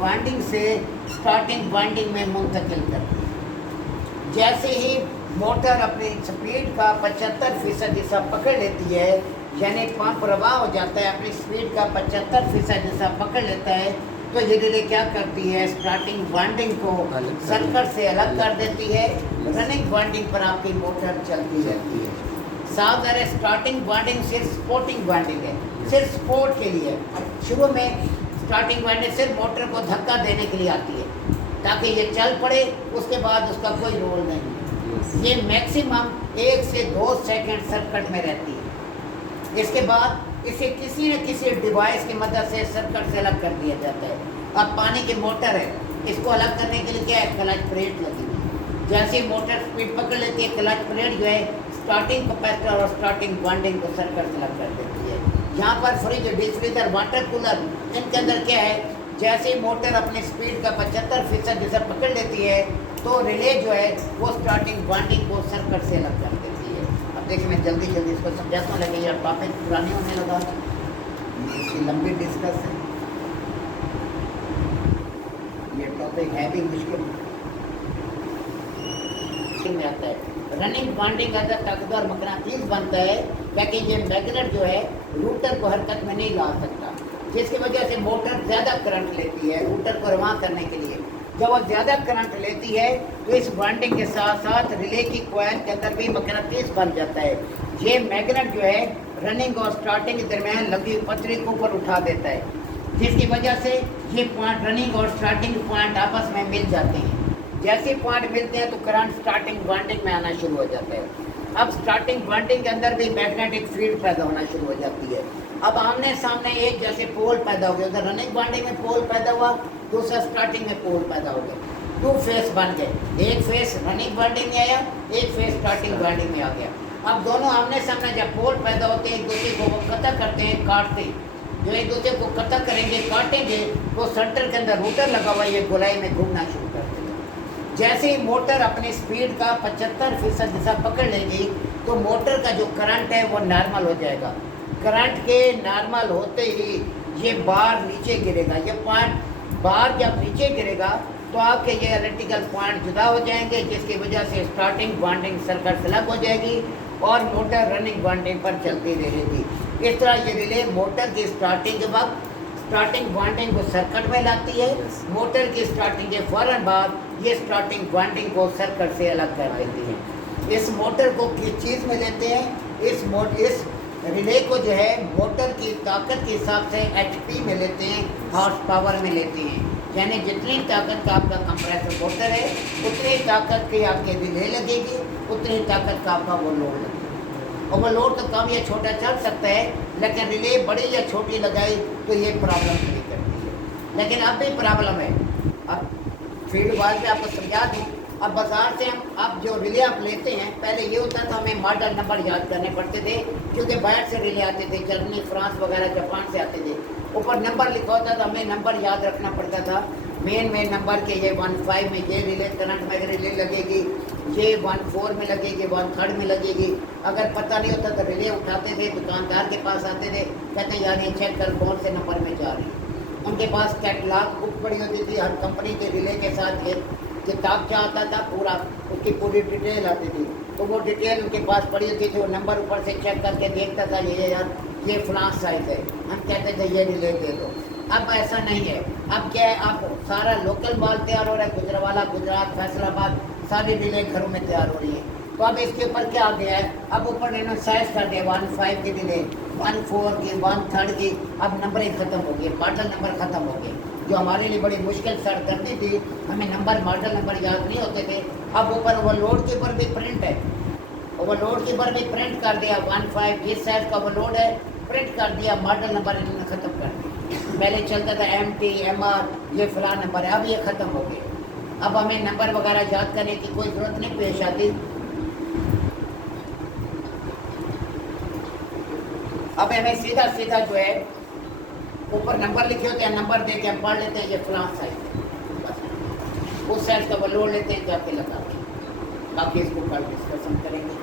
Winding से starting winding में मुंतकिल करती है। जैसे ही मोटर अपनी स्पीड का 75% हिस्सा पकड़ लेती है, यानी पंप रवा हो जाता है, अपनी स्पीड का 75% हिस्सा पकड़ लेता है, तो ये रिले क्या करती है, स्टार्टिंग वाइंडिंग को सर्किट से अलग कर देती है। रनिंग वाइंडिंग पर आपकी मोटर चलती रहती है। सावधान है, स्टार्टिंग वाइंडिंग सिर्फ सपोर्टिंग वाइंडिंग है, सिर्फ सपोर्ट के लिए। शुरू में स्टार्टिंग वाइंडिंग सिर्फ मोटर को धक्का देने के लिए आती है ताकि ये चल पड़े, उसके बाद उसका कोई रोल नहीं। ये मैक्सिमम 1 से 2 सेकंड सर्किट में रहती है। इसके बाद इसे किसी न किसी डिवाइस की मदद से सर्किट से अलग कर दिया जाता है। अब पानी की मोटर है, इसको अलग करने के लिए क्या है, क्लच प्लेट लगी हुई है। जैसे ही मोटर स्पीड पकड़ लेती है, क्लच प्लेट जो है स्टार्टिंग कैपेसिटर और स्टार्टिंग वाइंडिंग को सर्किट से अलग कर देती है। यहाँ पर फ्रिज, डिफ्रीजर, वाटर कूलर, इनके अंदर क्या है, जैसे ही मोटर अपनी स्पीड का 75% जैसा पकड़ लेती है, तो रिले जो है वो स्टार्टिंग वाइंडिंग को सर्किट से अलग कर देती है। अब देखिए मैं जल्दी इसको समझाता हूँ, लगे यार टॉपिक पुरानी होने लगा, इसकी लंबी डिस्कस है, ये टॉपिक है भी मुश्किल में आता है। रनिंग वाइंडिंग का ताकत और मकनातीस बनता है, लेकिन ये मैग्नेट जो है रूटर को हरकत में नहीं ला सकता, जिसकी वजह से मोटर ज़्यादा करंट लेती है रूटर को रवां करने के लिए। जब वो ज़्यादा करंट लेती है तो इस वाइंडिंग के साथ साथ रिले की कॉइल के अंदर भी मकनातीस बन जाता है। ये मैग्नेट जो है रनिंग और स्टार्टिंग के दरमियान लगी पटरी को ऊपर उठा देता है, जिसकी वजह से ये पॉइंट, रनिंग और स्टार्टिंग पॉइंट आपस में मिल जाते हैं। जैसे पॉइंट मिलते हैं तो करंट स्टार्टिंग वाइंडिंग में आना शुरू हो जाता है। अब स्टार्टिंग वाइंडिंग के अंदर भी मैग्नेटिक फील्ड पैदा होना शुरू हो जाती है। अब आमने सामने एक जैसे पोल पैदा हो गया, उधर रनिंग वाइंडिंग में पोल पैदा हुआ, दूसरा स्टार्टिंग में पोल पैदा हो गया, 2 फेस बन गए। एक फेस रनिंग वाइंडिंग में आया, एक फेस स्टार्टिंग वाइंडिंग में आ गया। अब दोनों आमने सामने जब पोल पैदा होते हैं, एक दूसरे को वो कतर करते हैं, काटते हैं। जो एक दूसरे को कतर करेंगे, काटेंगे, तो सेंटर के अंदर रूटर लगा हुआ ये गोलाई में घूमना शुरू कर देगा। जैसे ही मोटर अपनी स्पीड का 75% हिस्सा पकड़ लेगी, तो मोटर का जो करंट है वो नॉर्मल हो जाएगा। करंट के नॉर्मल होते ही ये बार नीचे गिरेगा। ये पॉइंट बार जब नीचे गिरेगा तो आपके ये इलेक्ट्रिकल पॉइंट जुदा हो जाएंगे, जिसकी वजह से स्टार्टिंग वाइंडिंग सर्किट अलग हो जाएगी और मोटर रनिंग वाइंडिंग पर चलती रहेगी। इस तरह ये रिले मोटर की स्टार्टिंग के वक्त स्टार्टिंग वाइंडिंग को सर्किट में लाती है, मोटर की स्टार्टिंग के फ़ौरन बाद ये स्टार्टिंग वाइंडिंग को सर्किट से अलग कर देती है। इस मोटर को किस चीज़ में लेते हैं, इस रिले को जो है मोटर की ताकत के हिसाब से HP में लेते हैं, हॉर्स पावर में लेते हैं। यानी जितनी ताकत का आपका कंप्रेसर मोटर है, उतनी ताकत की आपके रिले लगेगी, उतनी ताकत का आपका वो लोड लगेगा। और वो लोड तो कम या छोटा चल सकता है, लेकिन रिले बड़ी या छोटी लगाई तो ये प्रॉब्लम नहीं करती है। लेकिन अब भी प्रॉब्लम है। अब फील्ड वाइज में आपको समझा दूँ, अब बाज़ार से अब जो रिले आप लेते हैं, पहले ये होता था हमें मॉडल नंबर याद करने पड़ते थे, क्योंकि बाहर से रिले आते थे, जर्मनी, फ्रांस वगैरह, जापान से आते थे। ऊपर नंबर लिखा होता था, हमें नंबर याद रखना पड़ता था। मेन नंबर के ये 15 में ये रिले करंट में रिले लगेगी, ये 14 में लगेगी, 13 में लगेगी। अगर पता नहीं होता तो रिले उठाते थे, दुकानदार के पास आते थे, कहते हैं यार ये चेक कर कौन से नंबर में जा रही है। उनके पास कैटलॉग बुक पड़ी होती थी, हर कंपनी के रिले के साथ एक किताबचा आता था, पूरा उसकी पूरी डिटेल आती थी। तो वो डिटेल उनके पास पड़ी होती थी, वो नंबर ऊपर से चेक करके देखता था, ये यार ये फ्लांस साइज है, हम कहते थे ये रिले दे दो। अब ऐसा नहीं है। अब क्या है, अब सारा लोकल माल तैयार हो रहा है, गुजरावाला, गुजरात, फैसलाबाद, सारी रिले घरों में तैयार हो रही है। तो अब इसके ऊपर क्या आ गया है, अब ऊपर इन्होंने साइज कर दिया 15 की रिले, 14 की, 13 की। अब नंबरिंग ख़त्म हो गई, मॉडल नंबर ख़त्म हो गए, जो हमारे लिए बड़ी मुश्किल सरदर्दी थी। हमें नंबर, मॉडल नंबर याद नहीं होते थे। अब ऊपर ओवरलोड के ऊपर भी प्रिंट है, ओवरलोड के ऊपर भी प्रिंट कर दिया 15 जिस साइज का ओवरलोड है, प्रिंट कर दिया, मॉडल नंबर इन्होंने ख़त्म कर दिया। पहले चलता था MT, MR, ये फलां नंबर है, अब ये ख़त्म हो गए। अब हमें नंबर वगैरह याद करने की कोई ज़रूरत नहीं पेश आती। अब हमें सीधा सीधा जो है ऊपर नंबर लिखे होते हैं, नंबर दे के हम पढ़ लेते हैं ये फलां साइज है, बस उस साइज का वो लोड लेते हैं, जाके लगा। बाकी इसको कल डिस्कशन करेंगे।